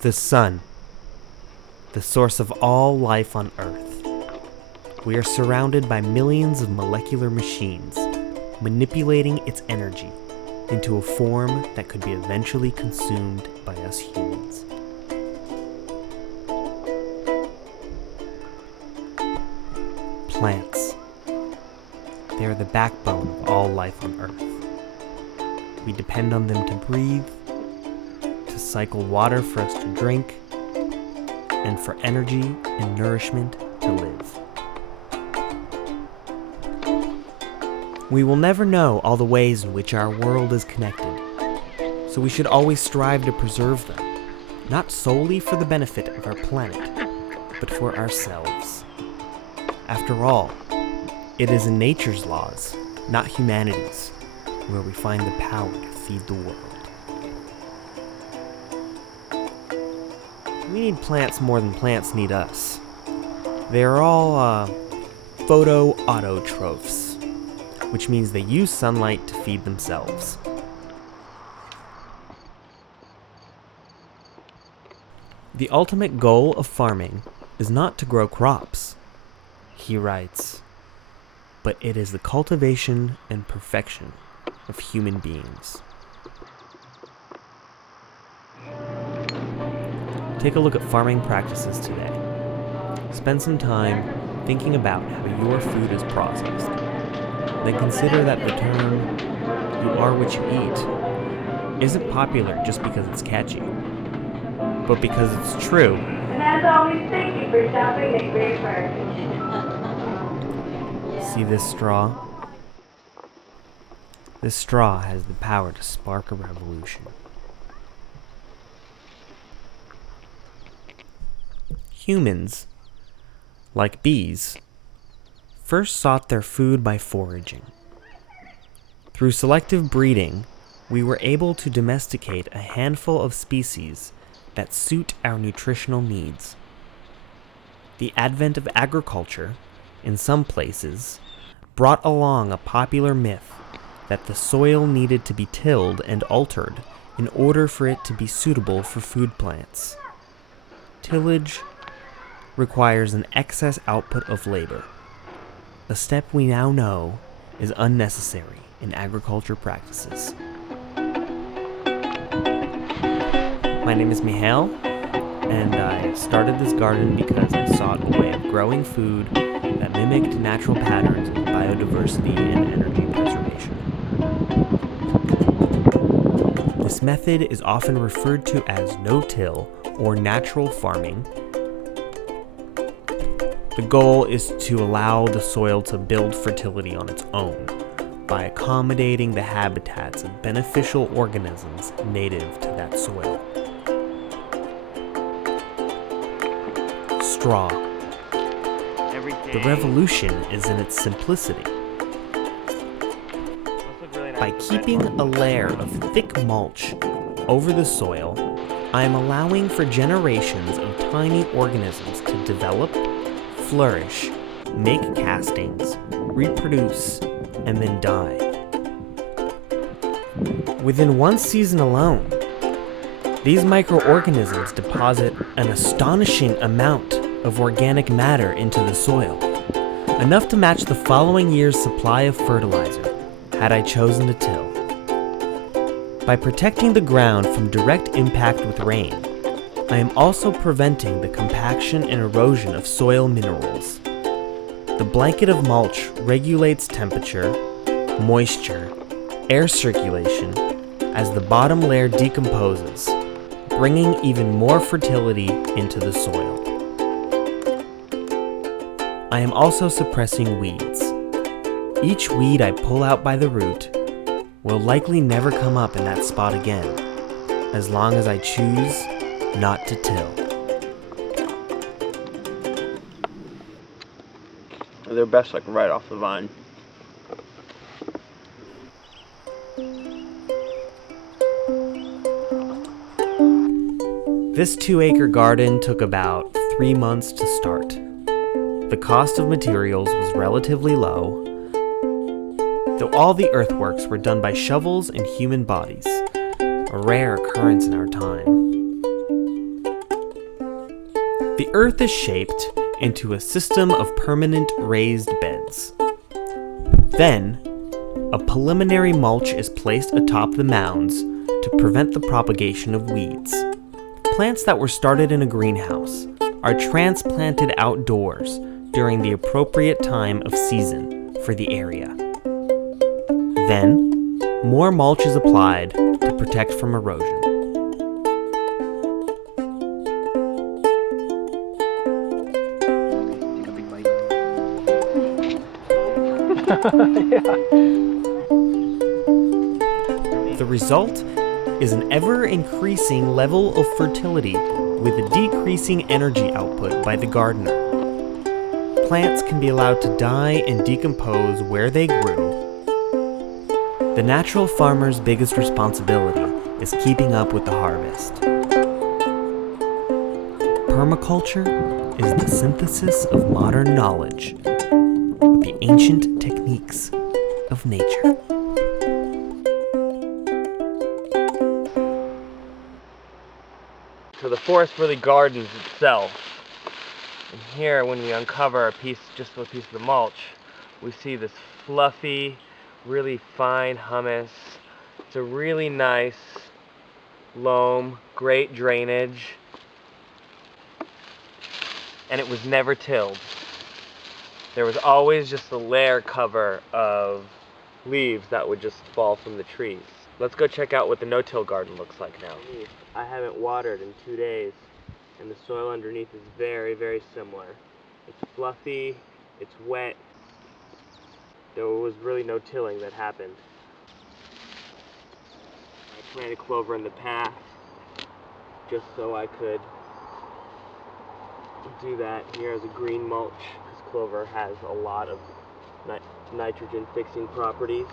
The sun, the source of all life on Earth. We are surrounded by millions of molecular machines, manipulating its energy into a form that could be eventually consumed by us humans. Plants. They are the backbone of all life on Earth. We depend on them to breathe, to cycle water for us to drink, and for energy and nourishment to live. We will never know all the ways in which our world is connected, so we should always strive to preserve them, not solely for the benefit of our planet, but for ourselves. After all, it is in nature's laws, not humanity's, where we find the power to feed the world. We need plants more than plants need us. They are all photoautotrophs, which means they use sunlight to feed themselves. The ultimate goal of farming is not to grow crops, he writes, but it is the cultivation and perfection of human beings. Take a look at farming practices today. Spend some time thinking about how your food is processed. Then consider that the term, "you are what you eat," isn't popular just because it's catchy, but because it's true. And as always, thank you for shopping at Great Market. See this straw? This straw has the power to spark a revolution. Humans, like bees, first sought their food by foraging. Through selective breeding, we were able to domesticate a handful of species that suit our nutritional needs. The advent of agriculture, in some places, brought along a popular myth that the soil needed to be tilled and altered in order for it to be suitable for food plants. Tillage requires an excess output of labor, a step we now know is unnecessary in agriculture practices. My name is Mihail, and I started this garden because I sought a way of growing food that mimicked natural patterns of biodiversity and energy preservation. This method is often referred to as no-till or natural farming. The goal is to allow the soil to build fertility on its own by accommodating the habitats of beneficial organisms native to that soil. Straw. The revolution is in its simplicity. By keeping a layer of thick mulch over the soil, I am allowing for generations of tiny organisms to develop, flourish, make castings, reproduce, and then die. Within one season alone, these microorganisms deposit an astonishing amount of organic matter into the soil, enough to match the following year's supply of fertilizer, had I chosen to till. By protecting the ground from direct impact with rain, I am also preventing the compaction and erosion of soil minerals. The blanket of mulch regulates temperature, moisture, air circulation as the bottom layer decomposes, bringing even more fertility into the soil. I am also suppressing weeds. Each weed I pull out by the root will likely never come up in that spot again, as long as I choose not to till. They're best like right off the vine. This 2-acre garden took about 3 months to start. The cost of materials was relatively low, though all the earthworks were done by shovels and human bodies, a rare occurrence in our time. The earth is shaped into a system of permanent raised beds. Then, a preliminary mulch is placed atop the mounds to prevent the propagation of weeds. Plants that were started in a greenhouse are transplanted outdoors during the appropriate time of season for the area. Then, more mulch is applied to protect from erosion. The result is an ever-increasing level of fertility with a decreasing energy output by the gardener. Plants can be allowed to die and decompose where they grew. The natural farmer's biggest responsibility is keeping up with the harvest. Permaculture is the synthesis of modern knowledge with the ancient techniques of nature. So the forest really gardens itself. And here, when we uncover just a piece of the mulch, we see this fluffy, really fine humus. It's a really nice loam, great drainage, and it was never tilled. There was always just a layer cover of leaves that would just fall from the trees. Let's go check out what the no-till garden looks like now. I haven't watered in 2 days, and the soil underneath is very, very similar. It's fluffy, it's wet. There was really no tilling that happened. I planted clover in the path just so I could do that here as a green mulch, because clover has a lot of nitrogen fixing properties.